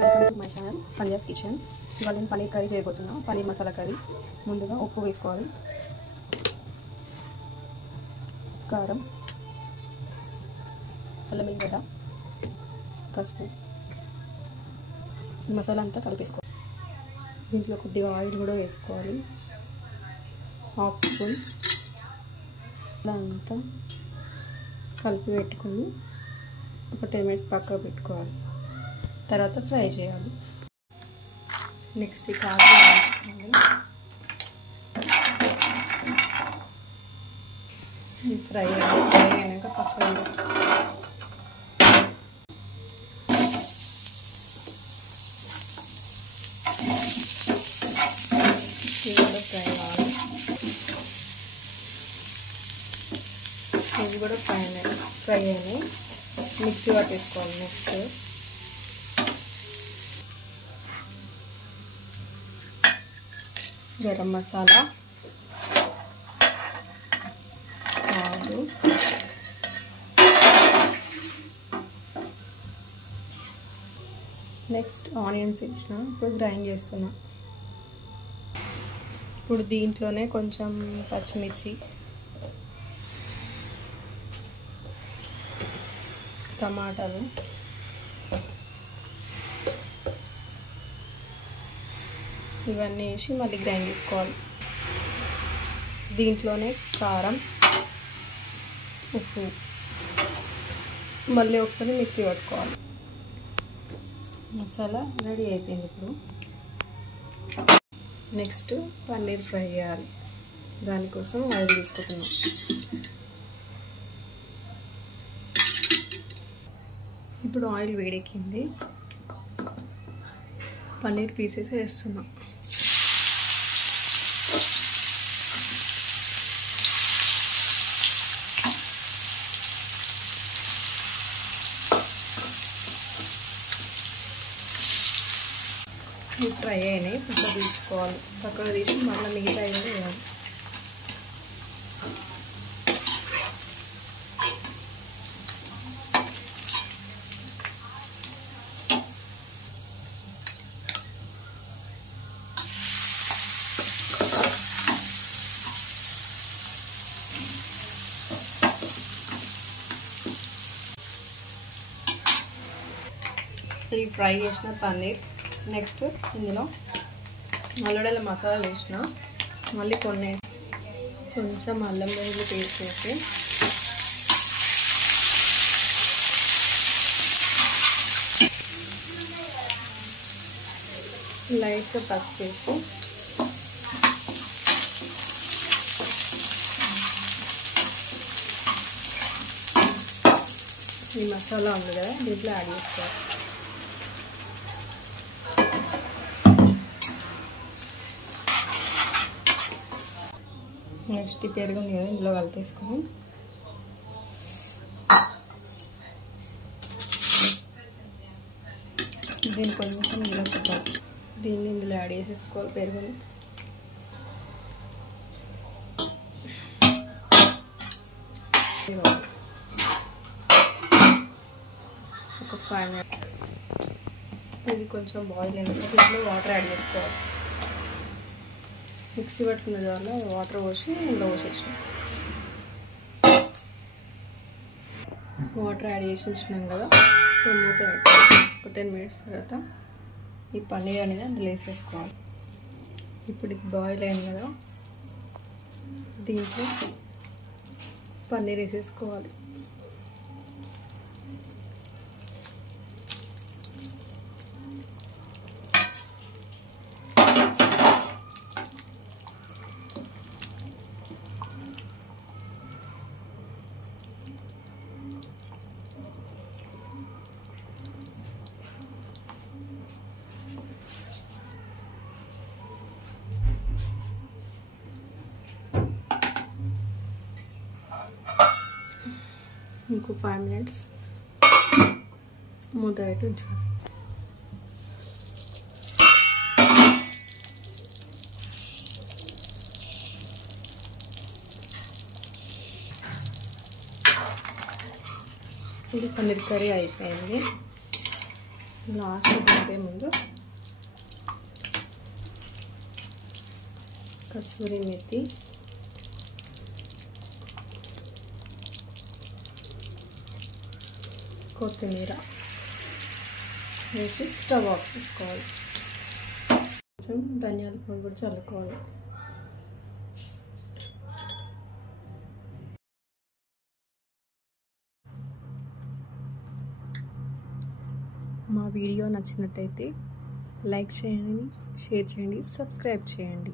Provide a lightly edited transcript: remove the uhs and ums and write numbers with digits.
Welcome to my channel Sandhya's kitchen. ఇవాళ నేను paneer curry చేయబోతున్నా. Paneer masala curry. ముందుగా ఉప్పు వేసుకోవాలి, కారం, అల్లం వెల్లిగడ్డ, పసుపు, మసాలా అంతా కలిపేసుకోవాలి. దీంట్లో కొద్దిగా ఆయిల్ కూడా వేసుకోవాలి, హాఫ్ స్పూన్. అంతా కలిపి పెట్టుకొని ఒక 10 minutes పక్కకు పెట్టుకోవాలి. తర్వాత ఫ్రై చేయాలి. నెక్స్ట్ కాజు ఫ్రై అయినాక పక్కకు వేసుకోవాలి. ఇవి కూడా ఫ్రై కావాలి. ఇవి కూడా ఫ్రై అయినాయి. మిక్సీ పట్టేసుకోవాలి. నెక్స్ట్ గరం మసాలా, కాజు, నెక్స్ట్ ఆనియన్స్ వేసిన. ఇప్పుడు గ్రైండ్ చేస్తున్నా. ఇప్పుడు దీంట్లోనే కొంచెం పచ్చిమిర్చి, టమాటాలు, ఇవన్నీ వేసి మళ్ళీ గ్రైండ్ చేసుకోవాలి. దీంట్లోనే కారం, ఉప్పు మళ్ళీ ఒకసారి మిక్సీ పట్టుకోవాలి. మసాలా రెడీ అయిపోయింది. ఇప్పుడు నెక్స్ట్ పన్నీర్ ఫ్రై చేయాలి. దానికోసం ఆయిల్ తీసుకుంటున్నాం. ఇప్పుడు ఆయిల్ వేడెక్కింది. పన్నీర్ పీసెస్ వేస్తున్నాం. ఇవి ఫ్రై అయినాయి. పక్కకు తీసుకోవాలి. పక్కకు తీసి మళ్ళీ మిగతా కూడా వేయాలి. ఈ ఫ్రై చేసిన పన్నీర్ నెక్స్ట్ ఇందులో అల్లుడల మసాలా వేసిన. మళ్ళీ కొంచెం అల్లం వెల్లుల్లి పేస్ట్ వేసి, లైట్గా పసుపు వేసి, ఈ మసాలా ఉంది కదా దీంట్లో యాడ్ చేసుకోవాలి. నెక్స్ట్ ఈ పెరుగు ఉంది కదా ఇందులో కలిపేసుకొని దీన్ని కొంచెం దీన్ని ఇందులో యాడ్ చేసేసుకోవాలి. పెరుగుని ఒక 5 minutes ఇది కొంచెం బాయిల్ అయినాక దీంట్లో వాటర్ యాడ్ చేసుకోవాలి. మిక్సీ పట్టుకున్న జార్లో వాటర్ పోసి ఇందులో పోసేసాం. వాటర్ యాడ్ చేసి ఉంచినాం కదా. ఇప్పుడు మూత ఒక 10 minutes తర్వాత ఈ పన్నీర్ అనేది అందులో వేసేసుకోవాలి. ఇప్పుడు ఇది బాయిల్ అయింది కదా, దీంట్లో పన్నీర్ వేసేసుకోవాలి. ఇంకో 5 minutes మూత పెట్టి ఉంచాలి. ఇది పన్నీర్ కర్రీ అయిపోయింది. లాస్ట్ దింపే ముందు కసూరి మెతి, కొత్తిమీర వేసి స్టవ్ ఆఫ్ చేసుకోవాలి. కొంచెం ధనియాల పొడి కూడా చల్లుకోవాలి. మా వీడియో నచ్చినట్టయితే లైక్ చేయండి, షేర్ చేయండి, సబ్స్క్రైబ్ చేయండి.